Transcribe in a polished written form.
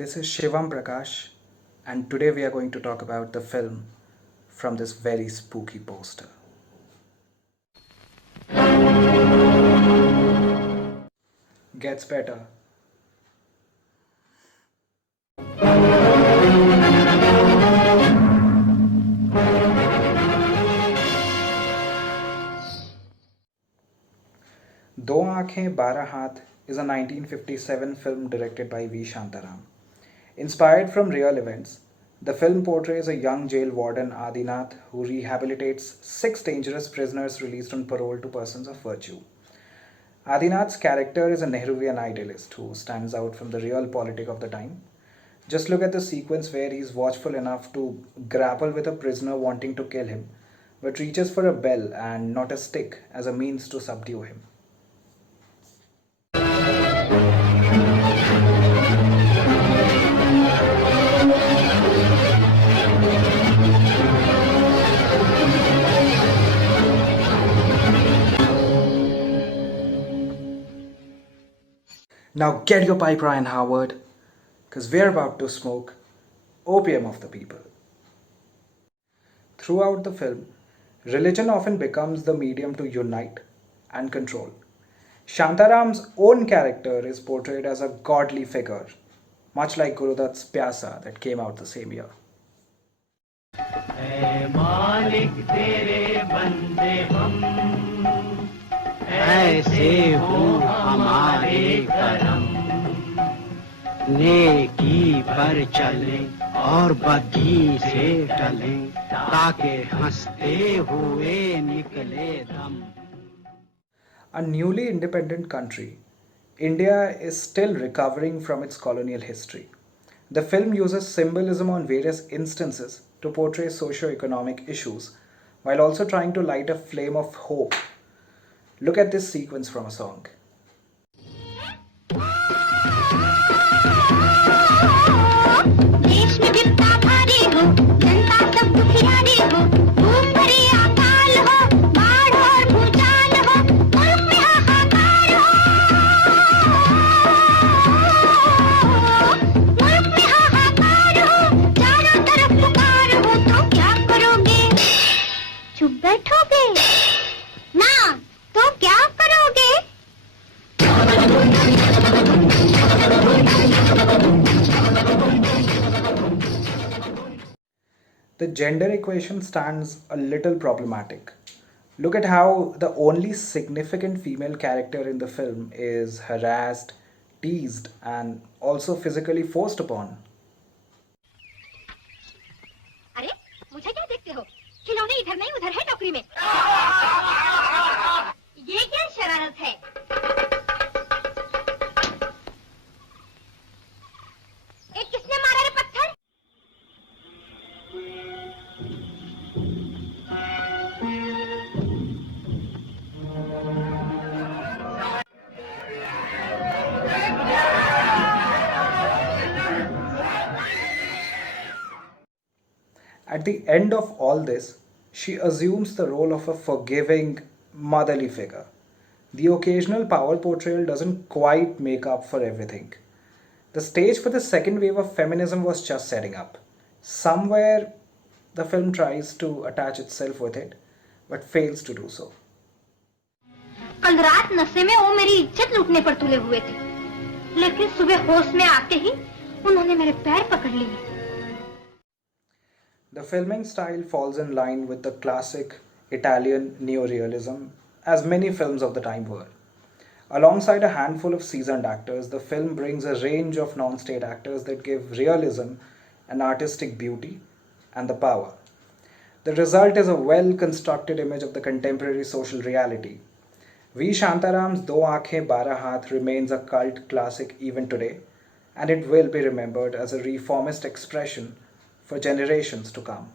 This is Shivam Prakash, and today we are going to talk about the film from this very spooky poster. Gets better. दो आंखें बारह हाथ is a 1957 film directed by V. Shantaram. Inspired from real events, the film portrays a young jail warden Adinath who rehabilitates six dangerous prisoners released on parole to persons of virtue. Adinath's character is a Nehruvian idealist who stands out from the real politic of the time. Just look at the sequence where he's watchful enough to grapple with a prisoner wanting to kill him, but reaches for a bell and not a stick as a means to subdue him. Now get your pipe, Ryan Howard, because we're about to smoke opium of the people. Throughout the film, religion often becomes the medium to unite and control. Shantaram's own character is portrayed as a godly figure, much like Gurudutt's Pyasa that came out the same year. ऐसे हो हमारे करम नेकी पर चले और बदी से टले ताके हंसते हुए निकले दम. A newly independent country, India is still recovering from its colonial history. The film uses symbolism on various instances to portray socio-economic issues while also trying to light a flame of hope. Look at this sequence from a song. देश में विपदा भारी हो, जनता सब दुखियारी हो, धूम भरी अकाल हो, बाढ़ और भूचाल हो, मुल्क में हाहाकार हो, मुल्क में हाहाकार हो, चारों तरफ पुकार हो, तो क्या करोगे? चुप बैठोगे? ना, तो क्या करोगे? The gender equation stands a little problematic. Look at how the only significant female character in the film is harassed, teased, and also physically forced upon. अरे मुझे क्या देखते हो? खिलौने इधर नहीं उधर है टोकरी में. ये क्या शरारत है? एक किसने मारा रे पत्थर? At the end of all this, she assumes the role of a forgiving, motherly figure. The occasional power portrayal doesn't quite make up for everything. The stage for the second wave of feminism was just setting up. Somewhere, the film tries to attach itself with it, but fails to do so. कल रात नशे में वो मेरी इज्जत लूटने पर तुले हुए थे, लेकिन सुबह होश में आते ही उन्होंने मेरे पैर पकड़ लिए. The filming style falls in line with the classic Italian neorealism, as many films of the time were. Alongside a handful of seasoned actors, the film brings a range of non-state actors that give realism an artistic beauty and the power. The result is a well-constructed image of the contemporary social reality. V. Shantaram's Do Aankhein Bara Haath remains a cult classic even today, and it will be remembered as a reformist expression for generations to come.